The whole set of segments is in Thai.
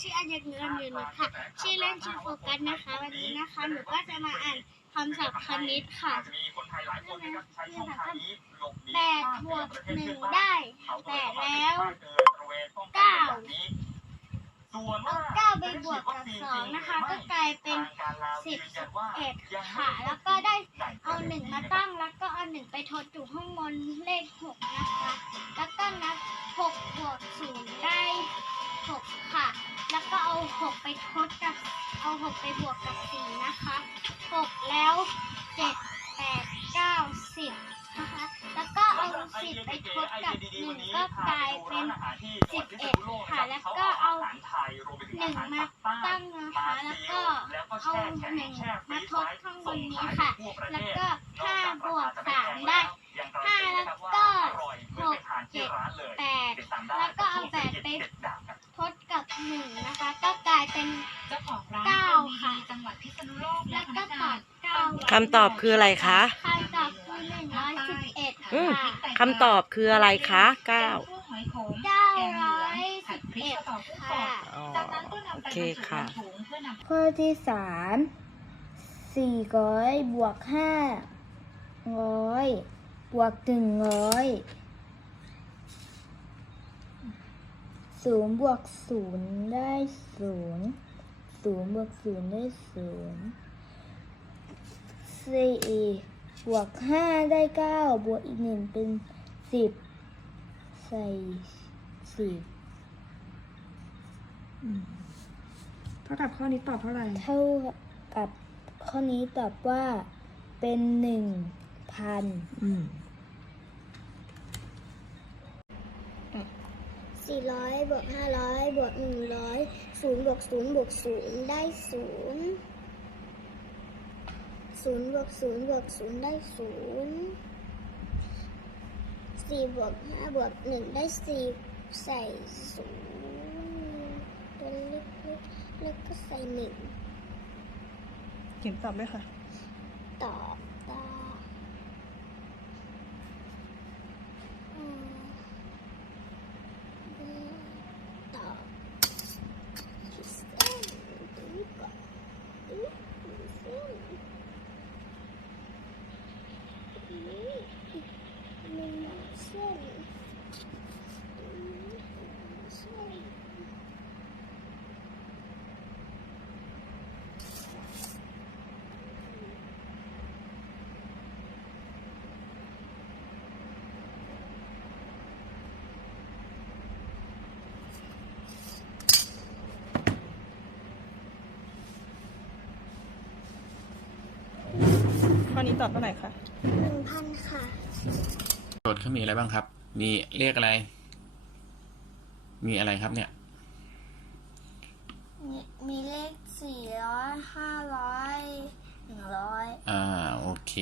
ชื่ออัญญาเงินยืนค่ะ ชื่อเล่นชื่อโฟกัสนะคะ วันนี้นะคะหนูก็จะมาอ่านคำศัพท์คณิตค่ะแปดบวกหนึ่งได้แปดแล้วเก้าเก้าไปบวกกับสองนะคะ ก็กลายเป็นสิบเอ็ดค่ะ แล้วก็ได้เอาหนึ่งมาตั้งแล้วก็เอาหนึ่งไปทดอยู่ข้างบนเลขหกนะคะ แล้วก็นับ ไปทดกับเอาหกไปบวกกับสี่นะคะหกแล้วเจ็ดแปดเก้าสิบนะคะ แล้วก็เอาสิบไปทดกับหนึ่งก็กลายเป็นสิบเอ็ดค่ะ แล้วก็เอาหนึ่งมาตั้งนะคะ แล้วก็เอาหนึ่งมาทดข้างบนนี้ค่ะ แล้วก็ห้าบวกสามได้ห้าแล้วก็หกเจ็ดแปดแล้วก็เอาแปดไปทดกับหนึ่งนะคะก็ คำตอบคืออะไรคะคำตอบคือหนึ่งร้อยสิบเอ็ดอืมค่ะคำตอบคืออะไรคะเก้าคั่วหอยขมเก้าแกงเหลืร้อองยผัสิดบพริกเอ็ดกระต่อกุ้งกรค่ะอบจากนั้นก็นำไปโอเคบรรจุค่ะในถุงเพื่อนำข้อที่สามสี่ร้อยบวกห้าร้อยบวกหนึ่งร้อยศูนย์บวกศูนย์ได้ศูนย์ศูนย์บวกศูนย์ได้ศูนย์ สี่บวกห้าได้เก้าบวกอีกหนึ่งเป็นสิบใส่สิบเท่ากับข้อนี้ตอบเท่าไหร่ เท่ากับข้อนี้ตอบว่าเป็นหนึ่งพันอืมสี่ร้อยบวกห้าร้อยบวกหนึ่งร้อยศูนย์บวกศูนย์บวกศูนย์ได้ศูนย์ ศูนย์บวกศูนย์บวกศูนย์ได้ศูนย์สี่บวกห้าบวกหนึ่งได้สี่ใส่ศูนย์ตัวเล็กๆแล้วก็ใส่หนึ่งเขียนตอบด้วยค่ะ ตอบตาอืมตอบขีดเส้นตรงนี้ก่อนตรงนี้ขีดเส้นตรงนี้หนึ่งเส้นตรงนี้หนึ่งเส้น ข้อนี้ ตอบเท่าไหร่คะหนึ่งพันค่ะโจทย์เขามีอะไรบ้างครับ มีเลขอะไร มีอะไรครับเนี่ย มีมีเลขสี่ร้อยห้าร้อยหนึ่งร้อยอ่าโอเค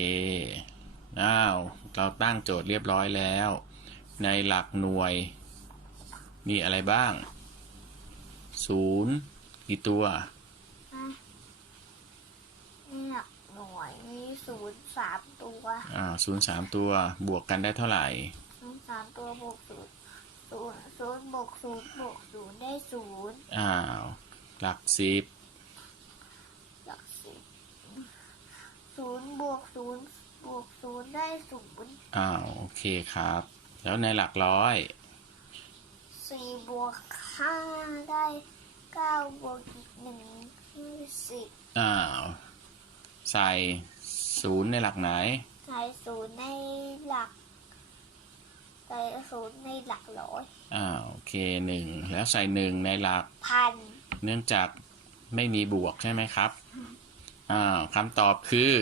อ้าวเราตั้งโจทย์เรียบร้อยแล้ว ในหลักหน่วย มีอะไรบ้างศูนย์กี่ตัว นี่หนักหน่วยมี ศูนย์สามตัวอ่าศูนย์สามตัวบวกกันได้เท่าไหร่ศูนย์สามตัวบวกศูนย์ศูนย์ศูนย์บวกศูนย์บวกศูนย์ได้ศูนย์อ้าวหลักสิบหลักสิบศูนย์บวกศูนย์บวกศูนย์ได้ศูนย์อ้าวโอเคครับ แล้วในหลักร้อยสี่บวกห้าได้เก้าบวกอีกหนึ่งคือสิบอ้าวใส่ ศูนย์ในหลักไหนใส่ศูนย์ในหลักใส่ศูนย์ในหลักร้อยอ้าวโอเคหนึ่งแล้วใส่หนึ่งในหลัก พันเนื่องจากไม่มีบวกใช่ไหมครับอ้าวคำตอบคือ